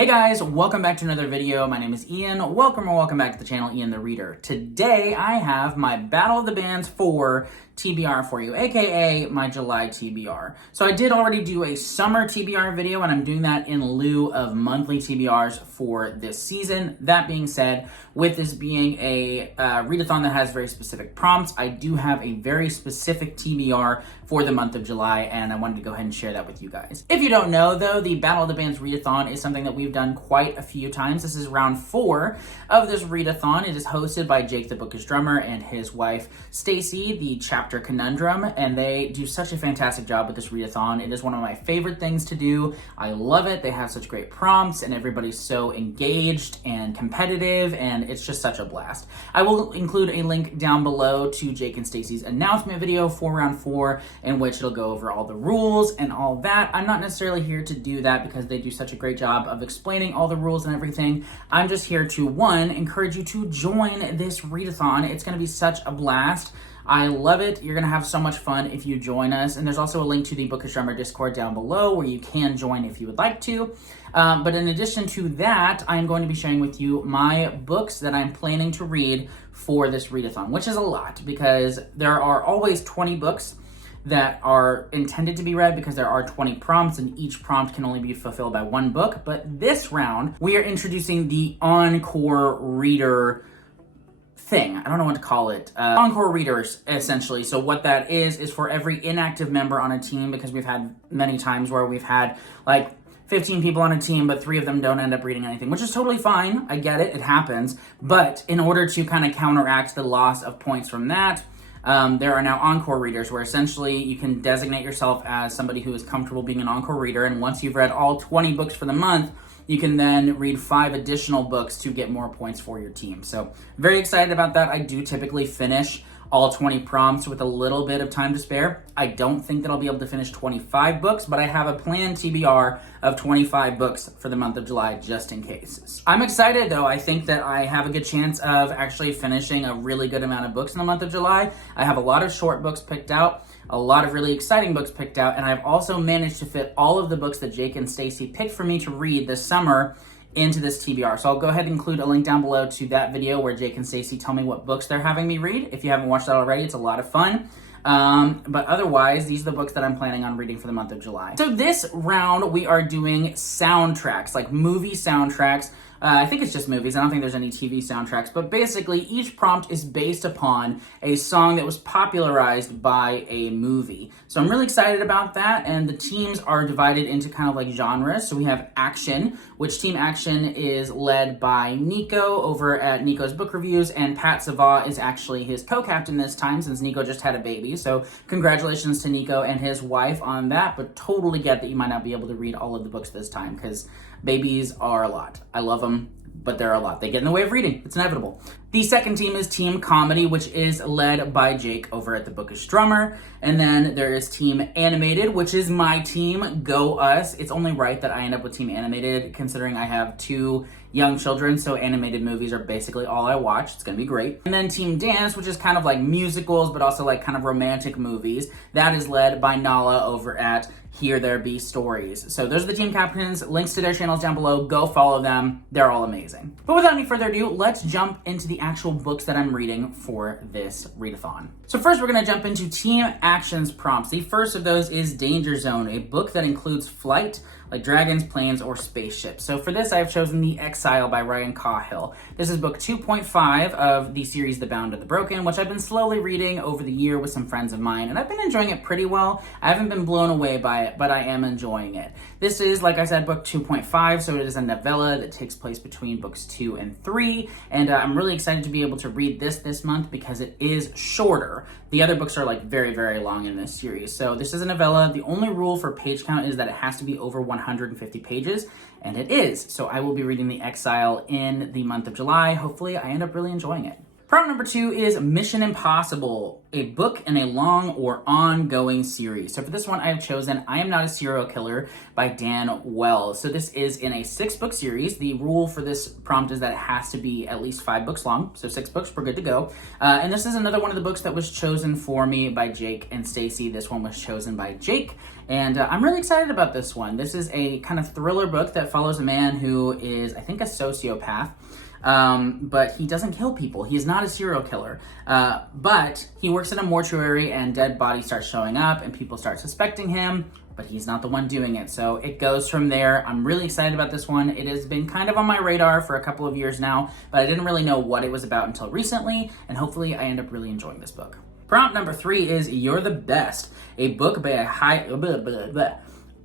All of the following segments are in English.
Hey guys, welcome back to another video. My name is Ian. Welcome back to the channel, Ian the Reader. Today I have my Battle of the Bands 4 TBR for you, aka my July TBR. So I did already do a summer TBR video, and I'm doing that in lieu of monthly TBRs for this season. That being said, with this being a readathon that has very specific prompts, I do have a very specific TBR for the month of July, and I wanted to go ahead and share that with you guys. If you don't know though, the Battle of the Bands readathon is something that we've done quite a few times. This is round 4 of this readathon. It is hosted by Jake the Bookish Drummer and his wife Stacey, the chapter conundrum, and they do such a fantastic job with this readathon. It is one of my favorite things to do. I love it. They have such great prompts and everybody's so engaged and competitive, and it's just such a blast. I will include a link down below to Jake and Stacey's announcement video for round 4, in which it'll go over all the rules and all that. I'm not necessarily here to do that because they do such a great job of explaining all the rules and everything. I'm just here to, one, encourage you to join this readathon. It's going to be such a blast. I love it. You're going to have so much fun if you join us. And there's also a link to the Bookish Drummer Discord down below where you can join if you would like to. But in addition to that, I'm going to be sharing with you my books that I'm planning to read for this readathon, which is a lot because there are always 20 books that are intended to be read because there are 20 prompts and each prompt can only be fulfilled by one book. But this round, we are introducing the Encore Reader thing. I don't know what to call it. Encore readers, essentially. So what that is for every inactive member on a team, because we've had many times where we've had like 15 people on a team, but 3 of them don't end up reading anything, which is totally fine. I get it. It happens. But in order to kind of counteract the loss of points from that, there are now encore readers where essentially you can designate yourself as somebody who is comfortable being an encore reader. And once you've read all 20 books for the month, you can then read 5 additional books to get more points for your team. So very excited about that. I do typically finish all 20 prompts with a little bit of time to spare. I don't think that I'll be able to finish 25 books, but I have a planned TBR of 25 books for the month of July just in case. I'm excited though. I think that I have a good chance of actually finishing a really good amount of books in the month of July. I have a lot of short books picked out, a lot of really exciting books picked out, and I've also managed to fit all of the books that Jake and Stacey picked for me to read this summer into this TBR. So I'll go ahead and include a link down below to that video where Jake and Stacey tell me what books they're having me read. If you haven't watched that already, it's a lot of fun. But otherwise, these are the books that I'm planning on reading for the month of July. So this round, we are doing soundtracks, like movie soundtracks. I think it's just movies. I don't think there's any TV soundtracks, but basically each prompt is based upon a song that was popularized by a movie. So I'm really excited about that, and the teams are divided into kind of like genres. So we have action, which team action is led by Nico over at Nico's Book Reviews, and Pat Sava is actually his co-captain this time since Nico just had a baby. So congratulations to Nico and his wife on that, but totally get that you might not be able to read all of the books this time because babies are a lot. I love them, but they're a lot. They get in the way of reading. It's inevitable. The second team is Team Comedy, which is led by Jake over at the Bookish Drummer. And then there is Team Animated, which is my team, Go Us. It's only right that I end up with Team Animated, considering I have 2 young children, so animated movies are basically all I watch. It's gonna be great. And then Team Dance, which is kind of like musicals, but also like kind of romantic movies. That is led by Nala over at Here There Be Stories. So those are the team captains. Links to their channels down below. Go follow them. They're all amazing. But without any further ado, let's jump into the actual books that I'm reading for this readathon. So first we're gonna jump into Team Action's prompts. The first of those is Danger Zone, a book that includes flight, like dragons, planes, or spaceships. So for this, I've chosen The Exile by Ryan Cahill. This is book 2.5 of the series The Bound and the Broken, which I've been slowly reading over the year with some friends of mine, and I've been enjoying it pretty well. I haven't been blown away by it, but I am enjoying it. This is, like I said, book 2.5, so it is a novella that takes place between books 2 and 3, and I'm really excited to be able to read this month because it is shorter. The other books are like very, very long in this series. So this is a novella. The only rule for page count is that it has to be over 150 pages, and it is. So I will be reading The Exile in the month of July. Hopefully I end up really enjoying it. Prompt number 2 is Mission Impossible, a book in a long or ongoing series. So for this one, I have chosen I Am Not a Serial Killer by Dan Wells. So this is in a 6-book series. The rule for this prompt is that it has to be at least 5 books long. So 6 books, we're good to go. And this is another one of the books that was chosen for me by Jake and Stacey. This one was chosen by Jake. And I'm really excited about this one. This is a kind of thriller book that follows a man who is, I think, a sociopath. But he doesn't kill people. He is not a serial killer. But he works in a mortuary and dead bodies start showing up and people start suspecting him, but he's not the one doing it. So it goes from there. I'm really excited about this one. It has been kind of on my radar for a couple of years now, but I didn't really know what it was about until recently, and hopefully I end up really enjoying this book. Prompt number 3 is You're the Best, a book by a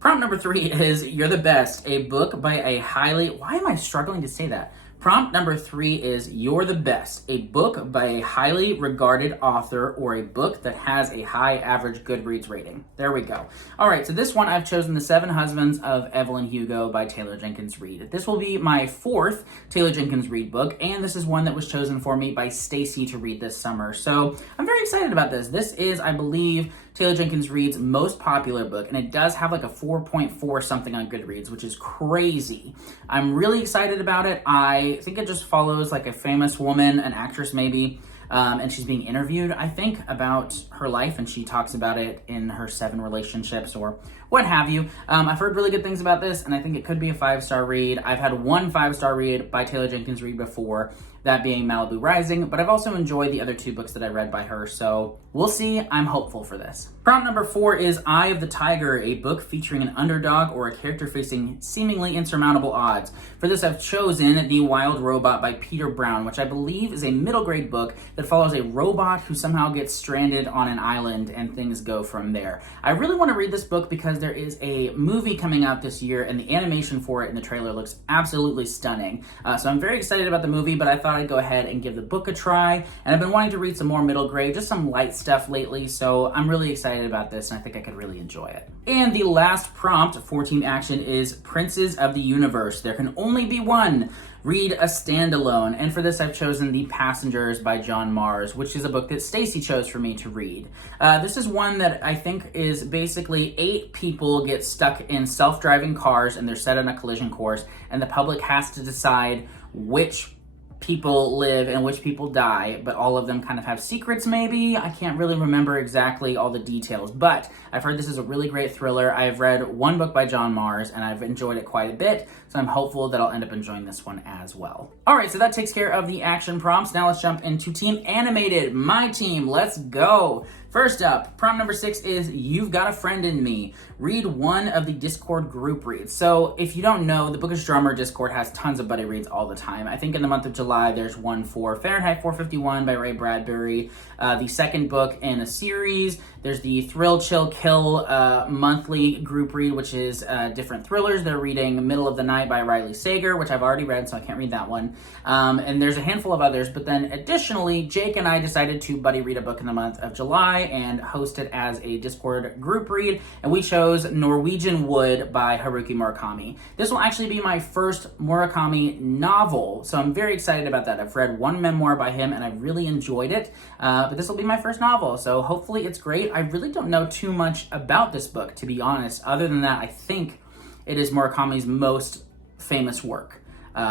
Prompt number 3 is You're the Best, a book by a highly... Why am I struggling to say that? Prompt number 3 is You're the Best, a book by a highly regarded author or a book that has a high average Goodreads rating. There we go. All right, so this one I've chosen The 7 Husbands of Evelyn Hugo by Taylor Jenkins Reid. This will be my 4th Taylor Jenkins Reid book, and this is one that was chosen for me by Stacey to read this summer. So I'm very excited about this. This is, I believe, Taylor Jenkins Reid's most popular book, and it does have like a 4.4 something on Goodreads, which is crazy. I'm really excited about it. I think it just follows like a famous woman, an actress maybe, and she's being interviewed, I think, about her life, and she talks about it in her 7 relationships or what have you. I've heard really good things about this, and I think it could be a 5-star read. I've had one 5-star read by Taylor Jenkins Reid before, that being Malibu Rising, but I've also enjoyed the other 2 books that I read by her, so we'll see. I'm hopeful for this. Prompt number 4 is Eye of the Tiger, a book featuring an underdog or a character facing seemingly insurmountable odds. For this, I've chosen The Wild Robot by Peter Brown, which I believe is a middle grade book that follows a robot who somehow gets stranded on an island and things go from there. I really want to read this book because there is a movie coming out this year and the animation for it in the trailer looks absolutely stunning. So I'm very excited about the movie, but I thought I'd go ahead and give the book a try. And I've been wanting to read some more middle grade, just some light stuff lately, so I'm really excited about this and I think I could really enjoy it. And the last prompt for Team Action is Princes of the Universe. There can only be one. Read a standalone. And for this, I've chosen The Passengers by John Mars, which is a book that Stacey chose for me to read. This is one that I think is basically 8 people get stuck in self-driving cars and they're set on a collision course, and the public has to decide which people live and which people die, but all of them kind of have secrets maybe. I can't really remember exactly all the details, but I've heard this is a really great thriller. I've read one book by John Mars and I've enjoyed it quite a bit, so I'm hopeful that I'll end up enjoying this one as well. All right, so that takes care of the action prompts. Now let's jump into Team Animated, my team. Let's go. First up, prompt number 6 is You've Got a Friend in Me. Read one of the Discord group reads. So if you don't know, the Bookish Drummer Discord has tons of buddy reads all the time. I think in the month of July, there's one for Fahrenheit 451 by Ray Bradbury, the second book in a series. There's the Thrill, Chill, Kill monthly group read, which is different thrillers. They're reading Middle of the Night by Riley Sager, which I've already read, so I can't read that one. And there's a handful of others, but then additionally, Jake and I decided to buddy read a book in the month of July and host it as a Discord group read, and we chose Norwegian Wood by Haruki Murakami. This will actually be my first Murakami novel, so I'm very excited about that. I've read one memoir by him and I really enjoyed it, but this will be my first novel, so hopefully it's great. I really don't know too much about this book, to be honest. Other than that, I think it is Murakami's most famous work.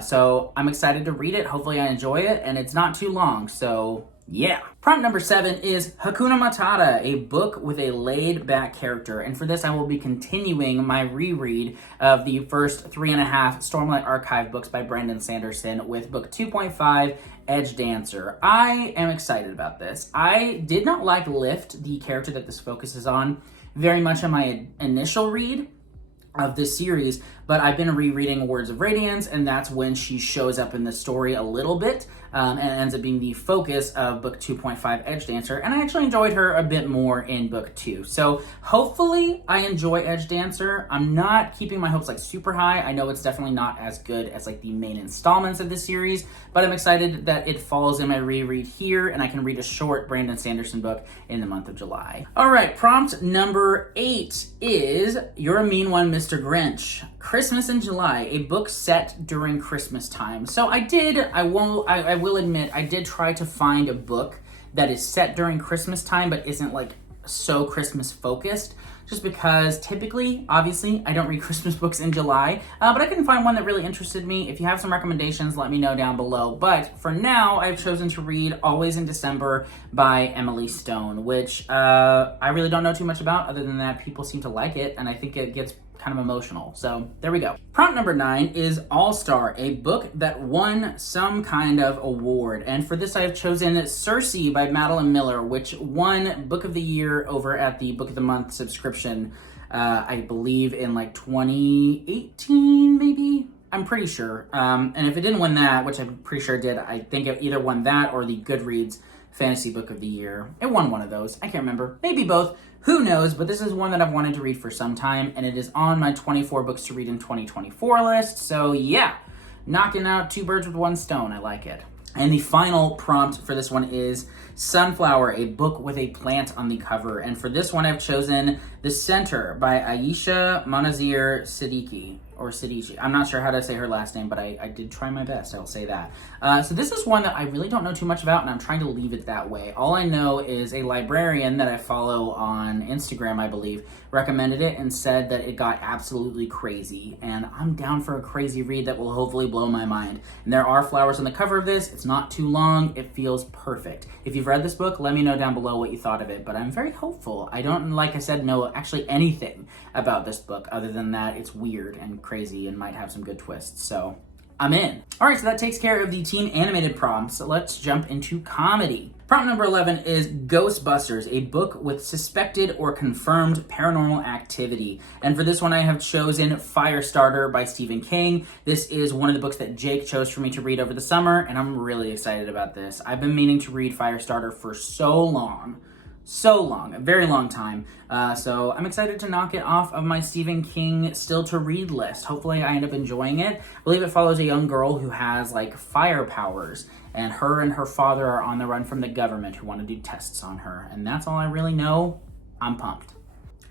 So I'm excited to read it. Hopefully I enjoy it, and it's not too long, so yeah. Prompt number 7 is Hakuna Matata, a book with a laid-back character. And for this, I will be continuing my reread of the first 3.5 Stormlight Archive books by Brandon Sanderson with book 2.5, Edge Dancer. I am excited about this. I did not like Lift, the character that this focuses on, very much in my initial read of this series, but I've been rereading Words of Radiance, and that's when she shows up in the story a little bit, and ends up being the focus of book 2.5, Edge Dancer, and I actually enjoyed her a bit more in book 2. So hopefully I enjoy Edge Dancer. I'm not keeping my hopes like super high. I know it's definitely not as good as like the main installments of this series, but I'm excited that it falls in my reread here, and I can read a short Brandon Sanderson book in the month of July. All right, prompt number 8 is You're a Mean One, Mr. Grinch, Christmas in July, a book set during Christmas time. So I will admit, I did try to find a book that is set during Christmas time, but isn't like so Christmas focused, just because typically, obviously, I don't read Christmas books in July, but I couldn't find one that really interested me. If you have some recommendations, let me know down below. But for now, I've chosen to read Always in December by Emily Stone, which I really don't know too much about, other than that people seem to like it, and I think it gets kind of emotional. So there we go. Prompt number 9 is All-Star, a book that won some kind of award. And for this, I have chosen Circe by Madeline Miller, which won Book of the Year over at the Book of the Month subscription, I believe in like 2018, maybe? I'm pretty sure. And if it didn't win that, which I'm pretty sure it did, I think it either won that or the Goodreads Fantasy Book of the Year. It won one of those. I can't remember. Maybe both. Who knows? But this is one that I've wanted to read for some time, and it is on my 24 books to read in 2024 list. So yeah, knocking out 2 birds with 1 stone. I like it. And the final prompt for this one is Sunflower, a book with a plant on the cover. And for this one, I've chosen The Center by Aisha Monazir Siddiqui. Or Sidici. I'm not sure how to say her last name, but I did try my best, I'll say that. So this is one that I really don't know too much about, and I'm trying to leave it that way. All I know is a librarian that I follow on Instagram, I believe, recommended it and said that it got absolutely crazy. And I'm down for a crazy read that will hopefully blow my mind. And there are flowers on the cover of this. It's not too long. It feels perfect. If you've read this book, let me know down below what you thought of it. But I'm very hopeful. I don't, like I said, know actually anything about this book other than that it's weird and crazy and might have some good twists. So I'm in. All right, so that takes care of the team animated prompts. So let's jump into comedy. Prompt number 11 is Ghostbusters, a book with suspected or confirmed paranormal activity. And for this one, I have chosen Firestarter by Stephen King. This is one of the books that Jake chose for me to read over the summer, and I'm really excited about this. I've been meaning to read Firestarter for so long, a very long time. So I'm excited to knock it off of my Stephen King still to read list. Hopefully I end up enjoying it. I believe it follows a young girl who has like fire powers, and her father are on the run from the government who want to do tests on her. And that's all I really know. I'm pumped.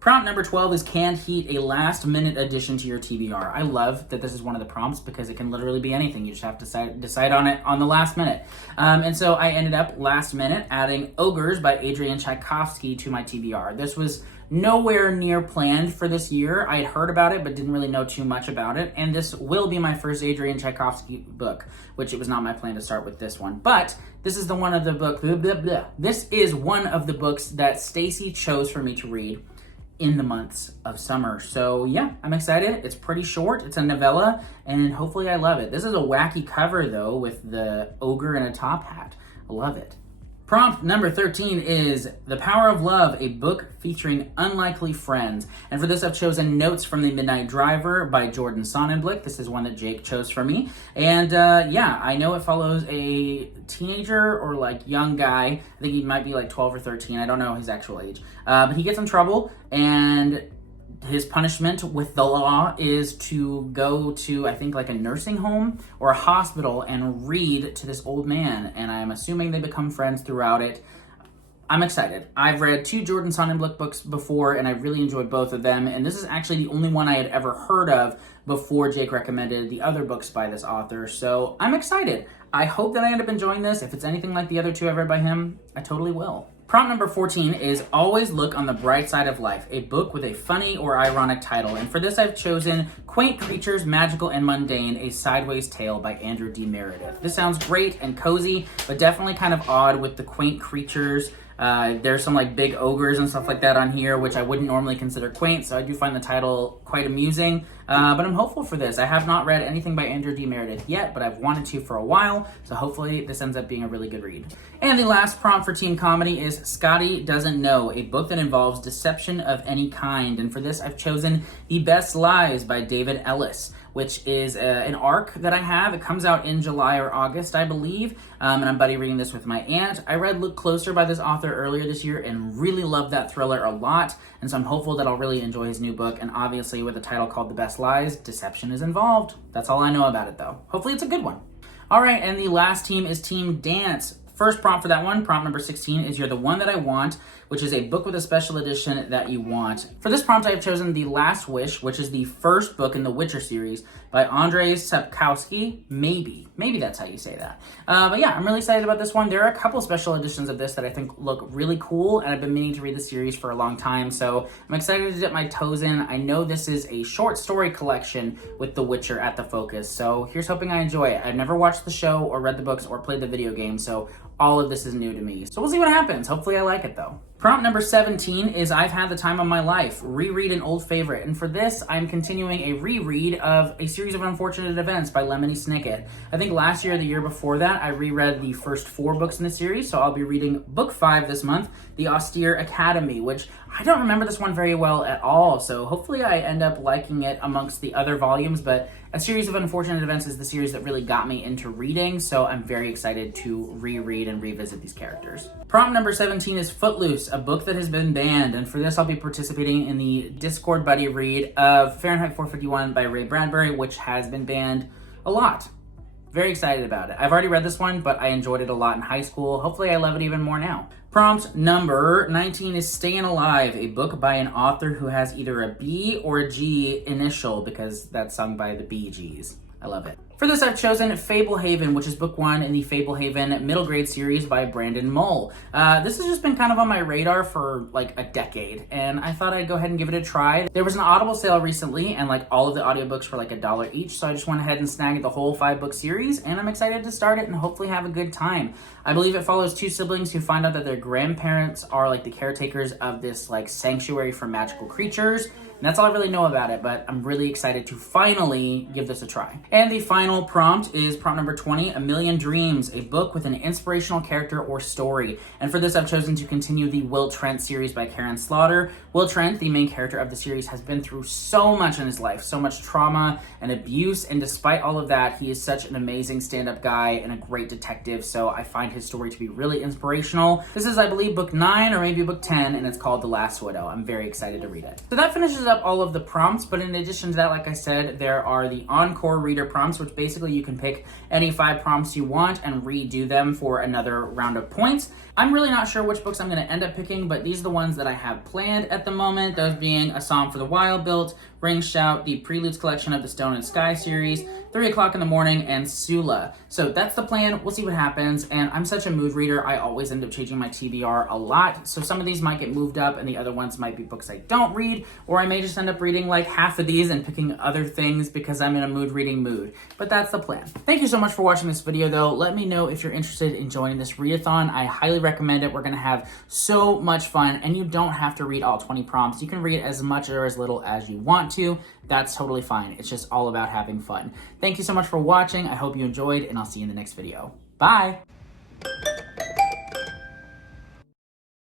Prompt number 12 is Canned Heat, a last-minute addition to your TBR. I love that this is one of the prompts because it can literally be anything. You just have to decide on it on the last minute. And so I ended up last minute adding Ogres by Adrian Tchaikovsky to my TBR. This was nowhere near planned for this year. I had heard about it but didn't really know too much about it. And this will be my first Adrian Tchaikovsky book, which it was not my plan to start with this one. But this is one of the This is one of the books that Stacey chose for me to read in the months of summer. So yeah, I'm excited. It's pretty short. It's a novella, and hopefully I love it. This is a wacky cover though, with the ogre in a top hat. I love it. Prompt number 13 is The Power of Love, a book featuring unlikely friends. And for this, I've chosen Notes from the Midnight Driver by Jordan Sonnenblick. This is one that Jake chose for me. And yeah, I know it follows a teenager or like young guy. I think he might be like 12 or 13. I don't know his actual age. But he gets in trouble, and his punishment with the law is to go to, I think, like a nursing home or a hospital and read to this old man. And I'm assuming they become friends throughout it. I'm excited. I've read 2 Jordan Sonnenblick books before, and I really enjoyed both of them. And this is actually the only one I had ever heard of before Jake recommended the other books by this author. So I'm excited. I hope that I end up enjoying this. If it's anything like the other 2 I've read by him, I totally will. Prompt number 14 is Always Look on the Bright Side of Life, a book with a funny or ironic title. And for this, I've chosen Quaint Creatures, Magical and Mundane, a Sideways Tale by Andrew D. Meredith. This sounds great and cozy, but definitely kind of odd with the quaint creatures. There's some like big ogres and stuff like that on here, which I wouldn't normally consider quaint, so I do find the title quite amusing. But I'm hopeful for this. I have not read anything by Andrew D. Meredith yet, but I've wanted to for a while, so hopefully this ends up being a really good read. And the last prompt for teen comedy is Scotty Doesn't Know, a book that involves deception of any kind. And for this, I've chosen The Best Lies by David Ellis, which is an arc that I have. It comes out in July or August, I believe, and I'm buddy reading this with my aunt. I read Look Closer by this author earlier this year and really loved that thriller a lot, and so I'm hopeful that I'll really enjoy his new book. And obviously with a title called The Best Lies, deception is involved. That's all I know about it though. Hopefully it's a good one. All right, and the last team is Team Dance. First prompt for that one, prompt number 16, is You're the One That I Want, which is a book with a special edition that you want. For this prompt, I have chosen The Last Wish, which is the first book in the Witcher series by Andrzej Sapkowski. Maybe that's how you say that. But yeah, I'm really excited about this one. There are a couple special editions of this that I think look really cool, and I've been meaning to read the series for a long time, so I'm excited to dip my toes in. I know this is a short story collection with The Witcher at the focus, so here's hoping I enjoy it. I've never watched the show or read the books or played the video game, so all of this is new to me. So we'll see what happens. Hopefully I like it though. Prompt number 17 is I've Had the Time of My Life, reread an old favorite. And for this, I'm continuing a reread of A Series of Unfortunate Events by Lemony Snicket. I think last year or the year before that, I reread the first 4 books in the series, so I'll be reading book 5 this month, The Austere Academy, which I don't remember this one very well at all, so hopefully I end up liking it amongst the other volumes, but A Series of Unfortunate Events is the series that really got me into reading, so I'm very excited to reread and revisit these characters. Prompt number 17 is Footloose, a book that has been banned, and for this I'll be participating in the Discord buddy read of Fahrenheit 451 by Ray Bradbury, which has been banned a lot. Very excited about it. I've already read this one, but I enjoyed it a lot in high school. Hopefully I love it even more now. Prompt number 19 is Staying Alive, a book by an author who has either a B or a G initial, because that's sung by the Bee Gees. I love it. For this, I've chosen Fablehaven, which is book 1 in the Fablehaven middle grade series by Brandon Mull. This has just been kind of on my radar for like a decade, and I thought I'd go ahead and give it a try. There was an Audible sale recently, and like all of the audiobooks were like $1 each, so I just went ahead and snagged the whole 5-book series, and I'm excited to start it and hopefully have a good time. I believe it follows 2 siblings who find out that their grandparents are like the caretakers of this like sanctuary for magical creatures. And that's all I really know about it, but I'm really excited to finally give this a try. And the final prompt is prompt number 20, A Million Dreams, a book with an inspirational character or story. And for this, I've chosen to continue the Will Trent series by Karen Slaughter. Will Trent, the main character of the series, has been through so much in his life, so much trauma and abuse, and despite all of that, he is such an amazing stand-up guy and a great detective, so I find his story to be really inspirational. This is, I believe, book 9 or maybe book 10, and it's called The Last Widow. I'm very excited to read it. So that finishes up all of the prompts, but in addition to that, like I said, there are the encore reader prompts, which basically you can pick any 5 prompts you want and redo them for another round of points. I'm really not sure which books I'm going to end up picking, but these are the ones that I have planned at the moment, those being A Song for the Wild Built, Ring Shout, the Preludes collection of the Stone and Sky series, 3 O'Clock in the Morning, and Sula. So that's the plan. We'll see what happens, and I'm such a mood reader, I always end up changing my TBR a lot, so some of these might get moved up and the other ones might be books I don't read, or I may just end up reading like half of these and picking other things because I'm in a mood reading mood. But that's the plan. Thank you so much for watching this video though. Let me know if you're interested in joining this readathon. I highly recommend it. We're gonna have so much fun, and you don't have to read all 20 prompts. You can read as much or as little as you want to. That's totally fine. It's just all about having fun. Thank you so much for watching. I hope you enjoyed, and I'll see you in the next video. Bye!